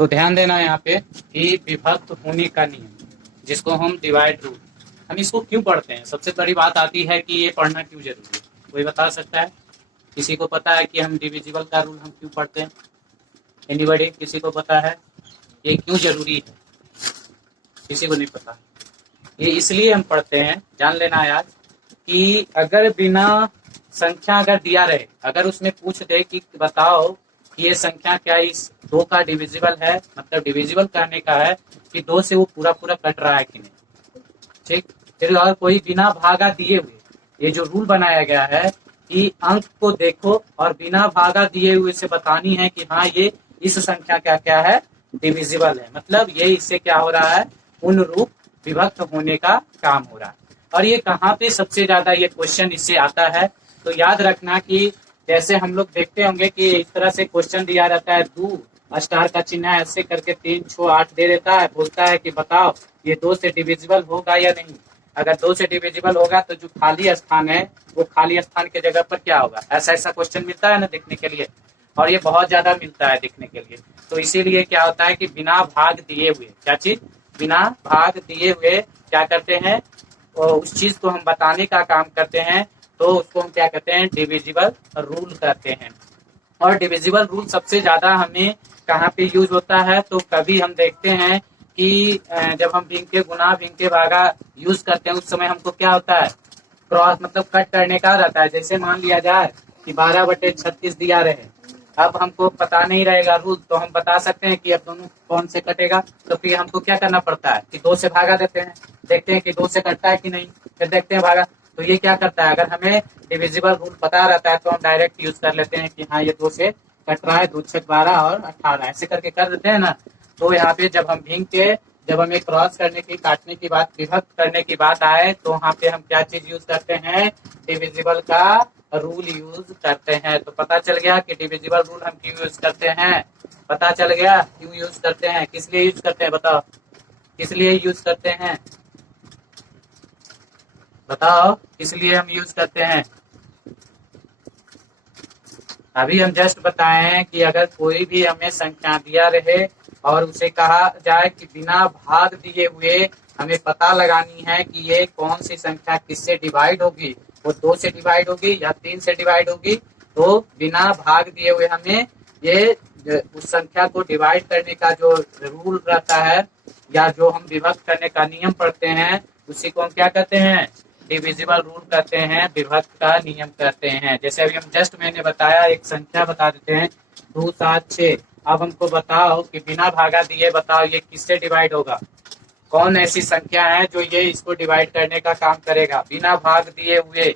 तो ध्यान देना यहाँ पे कि विभक्त होने का नियम, जिसको हम डिवाइड रूल, हम इसको क्यों पढ़ते हैं? सबसे बड़ी बात आती है कि ये पढ़ना क्यों जरूरी है। कोई बता सकता है? किसी को पता है कि हम डिविजिबल का रूल हम क्यों पढ़ते हैं? एनीबॉडी, किसी को पता है ये क्यों जरूरी है? किसी को नहीं पता। ये इसलिए हम पढ़ते हैं, जान लेना यार, कि अगर बिना संख्या अगर दिया रहे, अगर उसमें पूछ दे कि बताओ कि ये संख्या क्या इस 2 का डिविजिबल है, मतलब डिविजिबल कहने का है कि 2 से वो पूरा पूरा कट रहा है कि नहीं, ठीक। फिर और कोई बिना भागा दिए हुए, ये जो रूल बनाया गया है कि अंक को देखो और बिना भागा दिए हुए से बतानी है कि हाँ ये इस संख्या क्या क्या है, डिविजिबल है, मतलब ये इससे क्या हो रहा है, पूर्ण रूप विभक्त होने का काम हो रहा है। और ये कहाँ पे सबसे ज्यादा ये क्वेश्चन इससे आता है, तो याद रखना कि जैसे हम लोग देखते होंगे कि इस तरह से क्वेश्चन दिया रहता है, 2 स्टार का चिन्ह है, ऐसे करके 3 6 8 दे देता है, बोलता है कि बताओ ये 2 से डिविजिबल होगा या नहीं। अगर 2 से डिविजिबल होगा तो जो खाली स्थान है वो खाली स्थान के जगह पर क्या होगा, ऐसा ऐसा क्वेश्चन मिलता है ना देखने के लिए, और ये बहुत ज्यादा मिलता है देखने के लिए। तो इसीलिए क्या होता है कि बिना भाग दिए हुए, क्या चीज, बिना भाग दिए हुए क्या करते हैं, और उस चीज को हम बताने का काम करते हैं, तो उसको हम क्या कहते हैं, डिविजिबल रूल करते हैं। और डिविजिबल रूल सबसे ज्यादा हमें कहाँ पे यूज होता है, तो कभी हम देखते हैं कि जब हम भिंग के गुना भिंग के भागा यूज करते हैं, उस समय हमको क्या होता है, क्रॉस मतलब कट करने का रहता है। जैसे मान लिया जाए कि 12/36 दिया रहे, अब हमको पता नहीं रहेगा रूल, तो हम बता सकते हैं कि अब दोनों कौन से कटेगा, तो फिर हमको क्या करना पड़ता है कि 2 से भागा देते हैं, देखते हैं कि 2 से कटता है कि नहीं, फिर देखते हैं भागा। तो ये क्या करता है, अगर हमें डिविजिबल रूल पता रहता है तो हम डायरेक्ट यूज कर लेते हैं कि हाँ ये 2 से कट रहा है, 2 6 12 और 18 ऐसे करके कर देते हैं ना। तो यहाँ पे जब हम भींग के, जब हमें क्रॉस करने की, काटने की बात, विभक्त करने की बात आए, तो वहाँ पे हम क्या चीज यूज करते हैं, डिविजिबल का रूल यूज करते हैं। तो पता चल गया कि डिविजिबल रूल हम क्यों यूज करते हैं, पता चल गया क्यों यूज करते हैं, किस लिए यूज करते हैं, बताओ किस लिए यूज करते हैं, बताओ किस लिए हम यूज करते हैं। अभी हम जस्ट बताए हैं कि अगर कोई भी हमें संख्या दिया रहे और उसे कहा जाए कि बिना भाग दिए हुए हमें पता लगानी है कि ये कौन सी संख्या किससे डिवाइड होगी, वो 2 से डिवाइड होगी या 3 से डिवाइड होगी, तो बिना भाग दिए हुए हमें ये उस संख्या को डिवाइड करने का जो रूल रहता है या जो हम विभक्त करने का नियम पढ़ते हैं, उसी को हम क्या कहते हैं, डिविजिबल रूल कहते हैं, विभक्त का नियम कहते हैं। जैसे अभी हम जस्ट मैंने बताया, एक संख्या बता देते हैं 2 7 6, अब हमको बताओ कि बिना भागा दिए बताओ ये किससे डिवाइड होगा, कौन ऐसी संख्या है जो ये इसको डिवाइड करने का काम करेगा बिना भाग दिए हुए,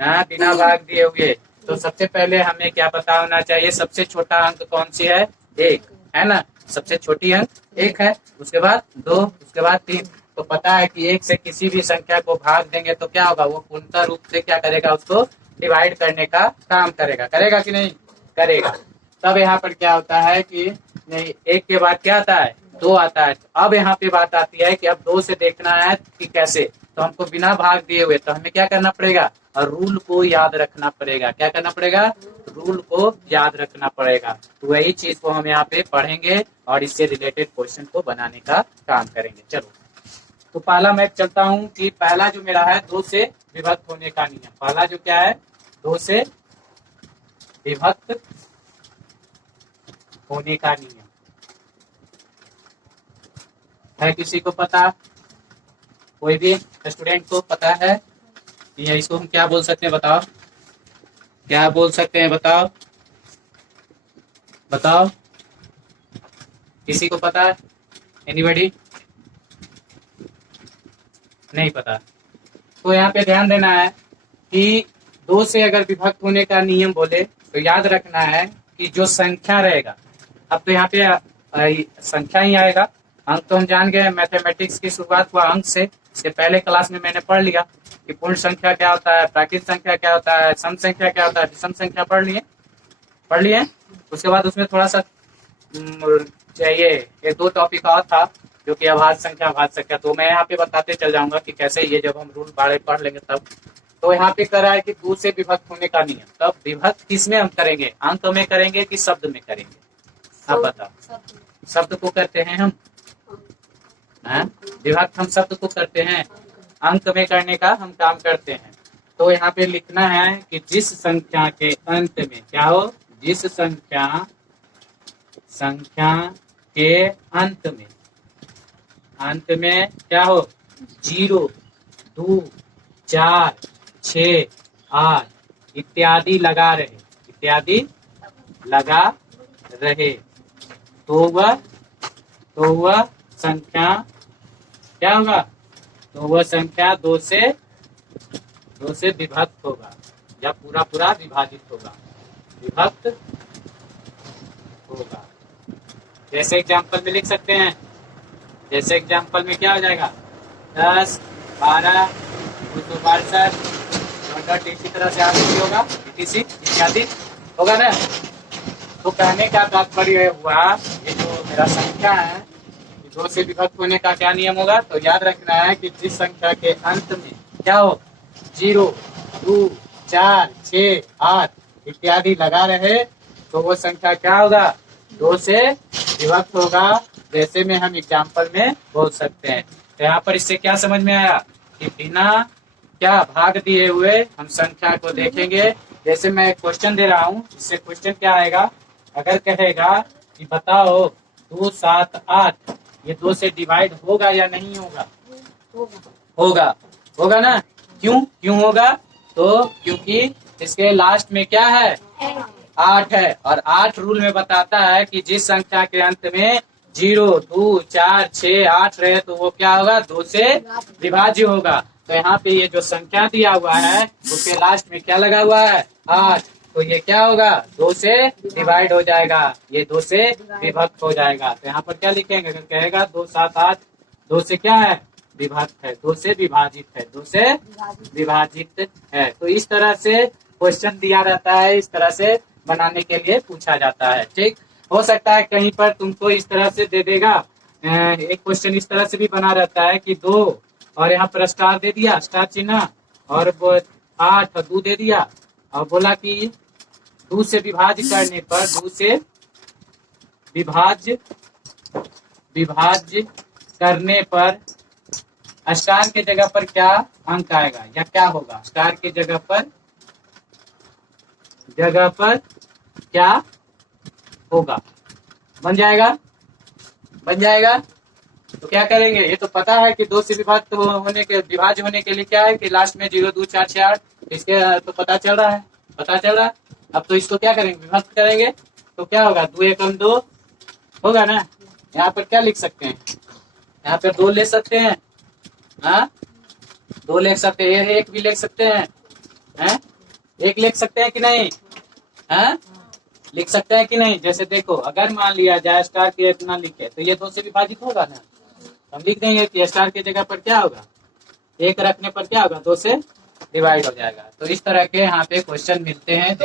हाँ बिना भाग दिए हुए। तो सबसे पहले हमें क्या पता होना चाहिए, सबसे छोटा अंक कौन सी है, 1 है ना, सबसे छोटी अंक 1 है, उसके बाद 2, उसके बाद 3। तो पता है कि 1 से किसी भी संख्या को भाग देंगे तो क्या होगा, वो पूर्णतः रूप से क्या करेगा, उसको डिवाइड करने का काम करेगा, करेगा कि नहीं करेगा। तब यहाँ पर क्या होता है कि नहीं, 1 के बाद क्या आता है, 2 आता है। अब यहाँ पे बात आती है कि अब 2 से देखना है कि कैसे, तो हमको बिना भाग दिए हुए, तो हमें क्या करना पड़ेगा, और रूल को याद रखना पड़ेगा। क्या करना पड़ेगा, रूल को याद रखना पड़ेगा। तो वही चीज को हम यहाँ पे पढ़ेंगे और इससे रिलेटेड क्वेश्चन को बनाने का काम करेंगे। चलो, तो पहला मैं चलता हूँ कि पहला जो मेरा है 2 से विभक्त होने का नियम। पहला जो क्या है, 2 से विभक्त होने का नियम है, किसी को पता, कोई भी स्टूडेंट को पता है या इसको हम क्या बोल सकते हैं, बताओ क्या बोल सकते हैं, बताओ बताओ किसी को पता है, एनीबॉडी, नहीं पता। तो यहाँ पे ध्यान देना है कि 2 से अगर विभक्त होने का नियम बोले तो याद रखना है कि जो संख्या रहेगा, अब तो यहाँ पे संख्या ही आएगा, अंक तो हम जान गए, मैथमेटिक्स की शुरुआत हुआ अंक से, इसके पहले क्लास में मैंने पढ़ लिया कि पूर्ण संख्या क्या होता है, प्राकृत संख्या क्या होता है, सम संख्या क्या होता है, विषम संख्या पढ़ लिए। उसके बाद उसमें थोड़ा सा चाहिए, एक 2 टॉपिक और था जो कि अभाज्य संख्या, अभाज्य संख्या, तो मैं यहाँ पे बताते चल जाऊंगा कि कैसे ये जब हम रूल बारे पढ़ लेंगे तब। तो यहाँ पे कह रहा है कि 2 से विभक्त होने का नियम, तब विभक्त किस में हम करेंगे, अंक में करेंगे कि शब्द में करेंगे, आप बताओ। शब्द को करते हैं हम, हैं? विभक्त हम शब्द को करते हैं, अंक में करने का हम काम करते हैं। तो यहाँ पे लिखना है कि जिस संख्या के अंत में क्या हो, जिस संख्या के अंत में क्या हो, 0, 2, 4, 6, 8 इत्यादि लगा रहे तो वह संख्या क्या होगा, तो वह संख्या 2 से विभक्त होगा या पूरा विभाजित होगा, जैसे एग्जाम्पल में लिख सकते हैं, जैसे एग्जाम्पल में क्या हो जाएगा, 10, 12, 262, इसी तरह से आगे भी होगा, इत्यादि होगा ना। तो कहने का तात्पर्य हुआ, ये जो मेरा संख्या है, 2 से विभक्त होने का क्या नियम होगा, तो याद रखना है कि जिस संख्या के अंत में क्या हो, 0, 2, 4, 6, 8 इत्यादि लगा रहे तो वो संख्या क्या होगा, 2 से विभक्त होगा। जैसे में हम एग्जाम्पल में बोल सकते हैं। तो यहाँ पर इससे क्या समझ में आया कि बिना क्या भाग दिए हुए हम संख्या को देखेंगे। जैसे मैं एक क्वेश्चन दे रहा हूँ, इससे क्वेश्चन क्या आएगा, अगर कहेगा कि बताओ 2, 7, 8 ये 2 से डिवाइड होगा या नहीं होगा, होगा ना। क्यों होगा, तो क्योंकि इसके लास्ट में क्या है, 8 है, और 8 रूल में बताता है कि जिस संख्या के अंत में 0, 2, 4, 6, 8 रहे तो वो क्या होगा, 2 से विभाज्य होगा। तो यहाँ पे ये जो संख्या दिया हुआ है उसके लास्ट में क्या लगा हुआ है, 8, तो ये क्या होगा, 2 से डिवाइड हो जाएगा, ये 2 से विभक्त हो जाएगा। तो यहाँ पर क्या लिखेंगे, अगर कहेगा 2, 7, 8 2 से क्या है, विभक्त है, 2 से विभाजित है, 2 से विभाजित है। तो इस तरह से क्वेश्चन दिया रहता है, इस तरह से बनाने के लिए पूछा जाता है। ठीक, हो सकता है कहीं पर तुमको इस तरह से दे देगा, एक क्वेश्चन इस तरह से भी बना रहता है कि 2 और यहाँ पर स्टार दे दिया, स्टार चिन्ह, और 8 और 2 दे दिया, और बोला कि 2 से विभाज्य करने पर, 2 से विभाज्य करने पर स्टार के जगह पर क्या अंक आएगा या क्या होगा, स्टार के जगह पर क्या होगा, बन जाएगा। तो क्या करेंगे, ये तो पता है कि 2 से विभाज्य होने के लिए क्या है कि लास्ट में 0, 2, 4, 6, 8 इसके तो पता चल रहा है। अब तो इसको क्या करेंगे, विभक्त करेंगे, तो क्या होगा, 2 एकम 2 होगा ना। यहाँ पर क्या लिख सकते हैं, यहाँ पर 2 ले सकते हैं, हाँ 2 लिख सकते हैं, 1 भी लिख सकते हैं, 1 लिख सकते हैं कि नहीं, हाँ लिख सकते हैं कि नहीं। जैसे देखो, अगर मान लिया जाए स्टार के इतना लिखे तो ये 2 से विभाजित होगा ना, हम लिख देंगे कि स्टार की जगह पर क्या होगा, 1 रखने पर क्या होगा, 2 से डिवाइड हो जाएगा। तो इस तरह के यहाँ पे क्वेश्चन मिलते हैं।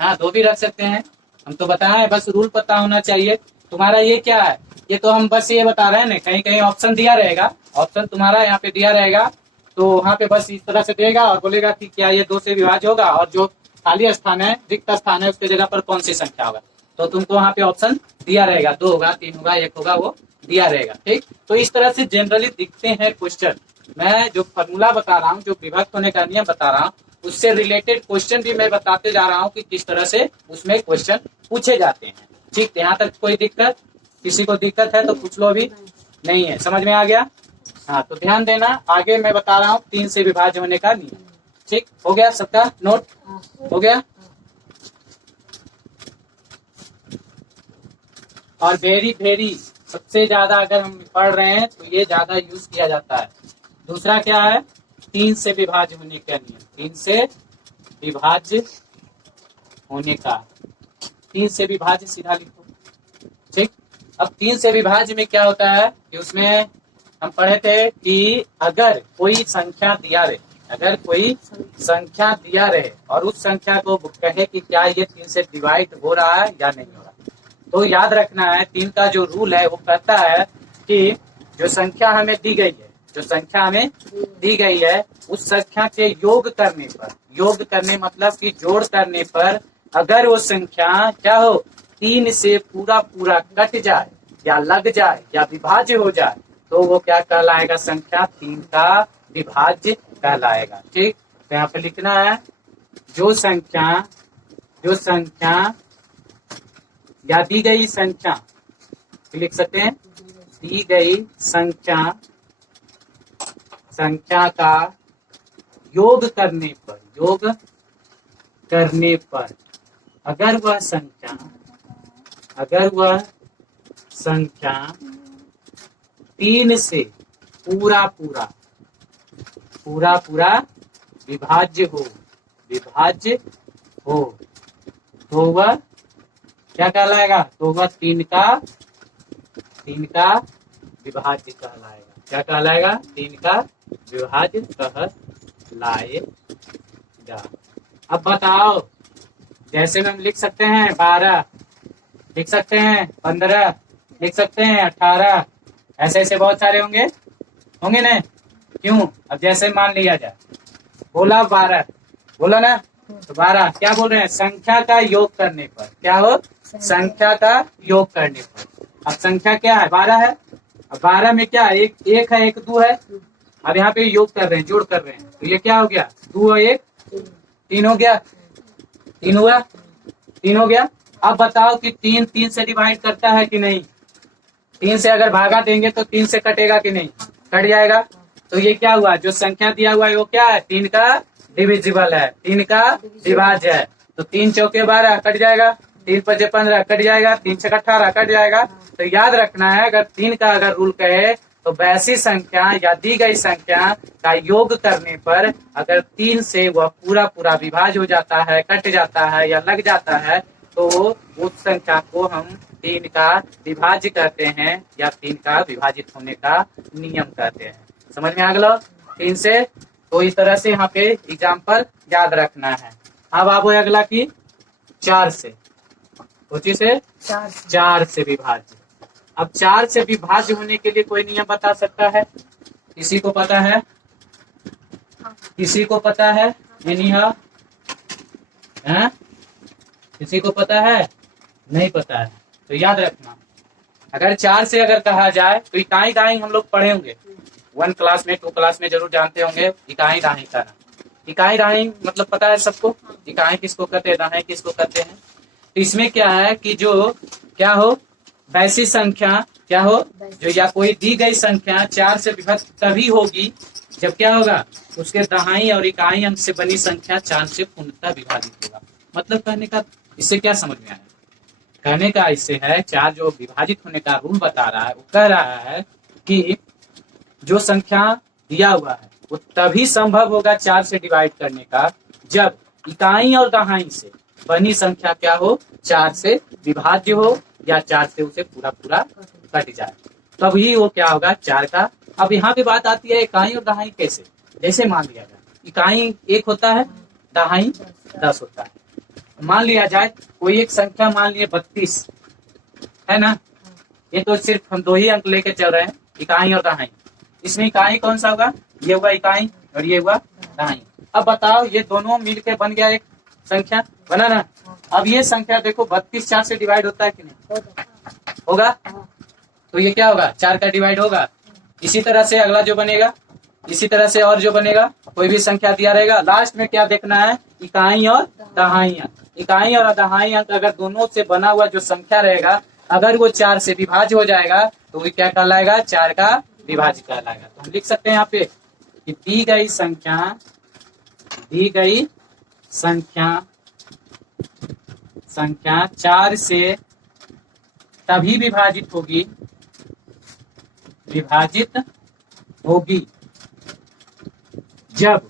हाँ 2 भी रख सकते हैं, हम तो बताए, बस रूल पता होना चाहिए। तुम्हारा ये क्या है, ये तो हम बस ये बता रहे हैं ना, कहीं कहीं ऑप्शन दिया रहेगा, ऑप्शन तुम्हारा यहाँ पे दिया रहेगा, तो वहाँ पे बस इस तरह से देगा और बोलेगा कि क्या ये 2 से विभाज्य होगा, और जो खाली स्थान है, रिक्त स्थान है, उसके जगह पर कौन सी संख्या होगा, तो तुमको वहाँ पे ऑप्शन दिया रहेगा, 2 होगा, 3 होगा, 1 होगा, वो दिया रहेगा। ठीक, तो इस तरह से जनरली दिखते हैं क्वेश्चन। मैं जो फॉर्मूला बता रहा हूँ, जो विभक्त होने का नियम बता रहा हूँ, उससे रिलेटेड क्वेश्चन भी मैं बताते जा रहा हूँ कि किस तरह से उसमें क्वेश्चन पूछे जाते हैं। ठीक, यहाँ तक कोई दिक्कत, किसी को दिक्कत है तो पूछ लो, अभी नहीं है, समझ में आ गया। हाँ तो ध्यान देना, आगे मैं बता रहा हूँ 3 से विभाज्य होने का नियम। ठीक हो गया, सबका नोट हो गया। और वेरी सबसे ज्यादा अगर हम पढ़ रहे हैं तो ये ज्यादा यूज किया जाता है। दूसरा क्या है, 3 से विभाज्य होने का नियम, 3 से विभाज्य होने का, 3 से विभाज्य सीधा लिखो। ठीक, अब 3 से विभाज्य में क्या होता है कि उसमें हम पढ़े थे कि अगर कोई संख्या दिया रहे, और उस संख्या को कहे कि क्या ये 3 से डिवाइड हो रहा है या नहीं हो रहा, तो याद रखना है 3 का जो रूल है वो कहता है कि जो संख्या हमें दी गई है उस संख्या के योग करने मतलब कि जोड़ करने पर अगर वो संख्या क्या हो, 3 से पूरा पूरा कट जाए या लग जाए या विभाज्य हो जाए तो वो क्या कहलाएगा? संख्या 3 का विभाज्य कहलाएगा। ठीक, तो यहाँ पे लिखना है जो संख्या या दी गई संख्या, लिख सकते हैं दी गई संख्या का योग करने पर अगर वह संख्या 3 से पूरा पूरा विभाज्य हो तो वह क्या कहलाएगा? तो वह 3 का विभाज्य कहलाएगा। क्या कहलाएगा? 3 का विभाज्य कहलाएगा। अब बताओ, जैसे में हम लिख सकते हैं 12, लिख सकते हैं 15, लिख सकते हैं 18, ऐसे बहुत सारे होंगे ना? क्यों? अब जैसे मान लिया जाए, बोला 12, बोला ना, तो 12 क्या बोल रहे हैं? संख्या का योग करने पर। क्या हो? संख्या का योग करने पर। अब संख्या क्या है? 12 है। अब 12 में क्या है? एक है, एक 2 है। अब यहाँ पे योग कर रहे हैं, जोड़ कर रहे हैं, तो ये क्या हो गया? 2 और 1 3 हो गया। 3 हुआ, 3 हो गया। अब बताओ कि 3 से डिवाइड करता है कि नहीं? 3 से अगर भागा देंगे तो 3 से कटेगा कि नहीं? कट जाएगा। तो ये क्या हुआ? जो संख्या दिया हुआ है वो क्या है? 3 का डिविजिबल है, 3 का विभाज्य है। तो 3 चौके 12 कट जाएगा, 3 पचे 15 कट जाएगा, 3 छः 18 कट जाएगा। तो याद रखना है, अगर 3 का अगर रूल कहे तो वैसी संख्या या दी गई संख्या का योग करने पर अगर 3 से वह पूरा विभाज्य हो जाता है, कट जाता है या लग जाता है तो उस संख्या को हम 3 का विभाज्य कहते हैं या 3 का विभाजित होने का नियम कहते हैं। समझ में आ गया? 3 से तो इस तरह से यहाँ पे एग्जाम्पल याद रखना है। अब आप अगला की 4 से, सोची से 4 से विभाज्य। अब 4 से विभाज्य होने के लिए कोई नियम बता सकता है? किसी को पता है? किसी को पता है? किसी को पता है? नहीं पता है तो याद रखना, अगर 4 से अगर कहा जाए तो इकाई दाई हम लोग पढ़े होंगे 1 क्लास में 2 क्लास में जरूर जानते होंगे। इकाई दाई करना, इकाई दाई मतलब पता है सबको? इकाई किसको कहते हैं, दाई किसको कहते हैं? तो इसमें क्या है कि जो क्या हो, वैसी संख्या क्या हो जो या कोई दी गई संख्या 4 से विभक्त तभी होगी जब क्या होगा? उसके दहाई और इकाई अंक से बनी संख्या 4 से पूर्णतः विभाजित होगा। मतलब कहने का इससे क्या समझ में आया? कहने का इससे है 4 जो विभाजित होने का रूल बता रहा है वो कह रहा है कि जो संख्या दिया हुआ है वो तभी संभव होगा 4 से डिवाइड करने का जब इकाई और दहाई से बनी संख्या क्या हो? 4 से विभाज्य हो या 4 से उसे पूरा कट जाए, तभी वो क्या होगा? 4 का। अब यहाँ पे बात आती है इकाई और दहाई कैसे? जैसे मान लिया जाए इकाई 1 होता है, दहाई 10 होता है। मान लिया जाए कोई एक संख्या, मान लिए 32 है ना, ये तो सिर्फ हम 2 ही अंक लेके चल रहे हैं, इकाई और दहाई। इसमें इकाई कौन सा होगा? ये हुआ इकाई और ये हुआ दहाई। अब बताओ ये दोनों मिलके बन गया एक संख्या, बना ना? अब ये संख्या देखो 32 4 से डिवाइड होता है कि नहीं? होगा। तो ये क्या होगा? 4 का डिवाइड होगा। इसी तरह से अगला जो बनेगा, इसी तरह से और जो बनेगा, कोई भी संख्या दिया रहेगा, लास्ट में क्या देखना है? इकाई और दहाई अंक। इकाई और दहाई अंक अगर दोनों से बना हुआ जो संख्या रहेगा अगर वो 4 से विभाज्य हो जाएगा तो वो क्या कहलाएगा? 4 का विभाज्य कहलाएगा। तो हम लिख सकते हैं यहाँ पे कि दी गई संख्या 4 से तभी विभाजित होगी जब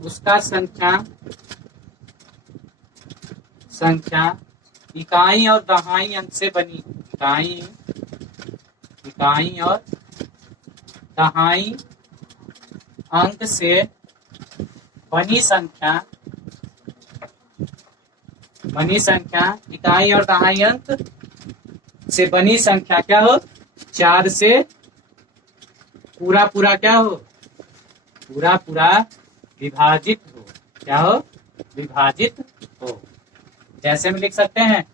उसका संख्या इकाई और दहाई अंक से बनी, इकाई और दहाई अंक से बनी संख्या इकाई और दहाई अंक से बनी संख्या क्या हो? 4 से पूरा क्या हो? पूरा विभाजित हो। क्या हो? विभाजित हो। जैसे हम लिख सकते हैं,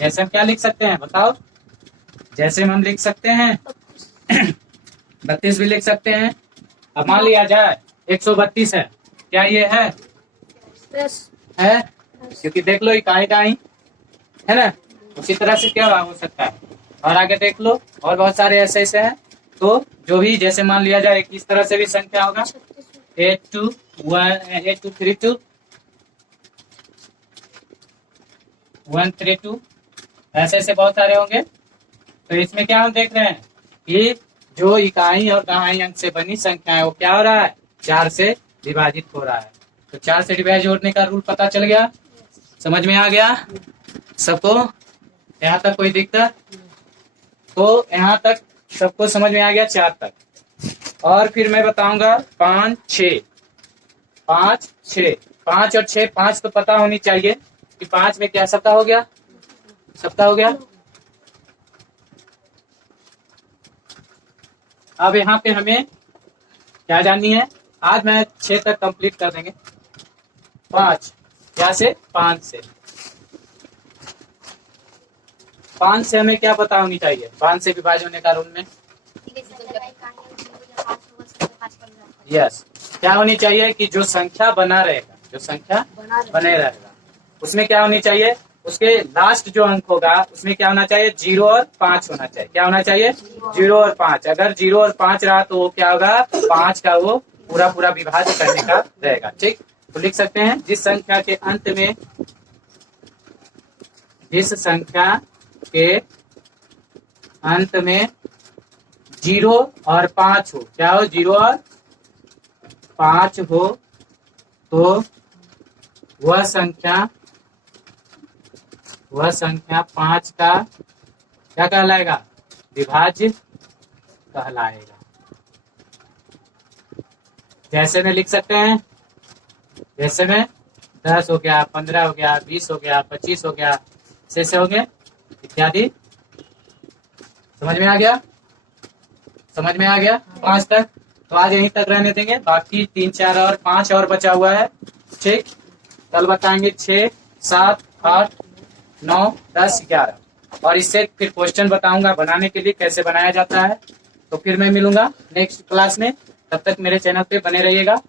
जैसे हम क्या लिख सकते हैं बताओ, जैसे हम लिख सकते हैं 32 भी लिख सकते हैं। अब मान लिया जाए 132 है, क्या ये है? है, क्योंकि देख लो इकाई इकाई है ना, उसी तरह से क्या हो सकता है। और आगे देख लो और बहुत सारे ऐसे ऐसे हैं, तो जो भी जैसे मान लिया जाए इस तरह से भी संख्या होगा 8232 132, ऐसे ऐसे बहुत सारे होंगे। तो इसमें क्या हम देख रहे हैं कि जो इकाई और दहाई अंक से बनी संख्या है वो क्या हो रहा है, 4 से विभाजित हो रहा है। तो 4 से डिवाइड जोड़ने का रूल पता चल गया, समझ में आ गया सबको? यहाँ तक कोई दिक्कत? तो यहाँ तक सबको समझ में आ गया 4 तक। और फिर मैं बताऊंगा 5 6 5 6 5 और 6, 5 तो पता होनी चाहिए कि 5 में क्या सप्ताह हो गया, सप्ताह हो गया। अब यहाँ पे हमें क्या जाननी है, आज मैं 6 तक कंप्लीट कर देंगे। 5 क्या से, 5 से, 5 से हमें क्या पता होनी चाहिए, 5 से विभाजन होने का रूल में यस क्या होनी चाहिए कि जो संख्या बना रहेगा, जो संख्या बने रहेगा उसमें क्या होनी चाहिए, उसके लास्ट जो अंक होगा उसमें क्या होना चाहिए, 0 और 5 होना चाहिए। क्या होना चाहिए, 0 और 5। अगर 0 और 5 रहा तो वो क्या होगा, 5 का वो पूरा पूरा विभाजन करने का रहेगा। ठीक, तो लिख सकते हैं जिस संख्या के अंत में, जिस संख्या के अंत में 0 और 5 हो, क्या हो, 0 और 5 हो, तो वह संख्या 5 का क्या कहलाएगा, विभाज्य कहलाएगा। जैसे में लिख सकते हैं, जैसे में 10 हो गया, 15 हो गया, 20 हो गया, 25 हो गया, से हो गए इत्यादि। समझ में आ गया, समझ में आ गया 5 तक। तो आज यहीं तक रहने देंगे, बाकी 3 4 और 5 और बचा हुआ है। ठीक, कल बताएंगे 6 7 8 9 10 11 और इससे फिर क्वेश्चन बताऊंगा बनाने के लिए कैसे बनाया जाता है। तो फिर मैं मिलूंगा नेक्स्ट क्लास में, तब तक मेरे चैनल पे बने रहिएगा।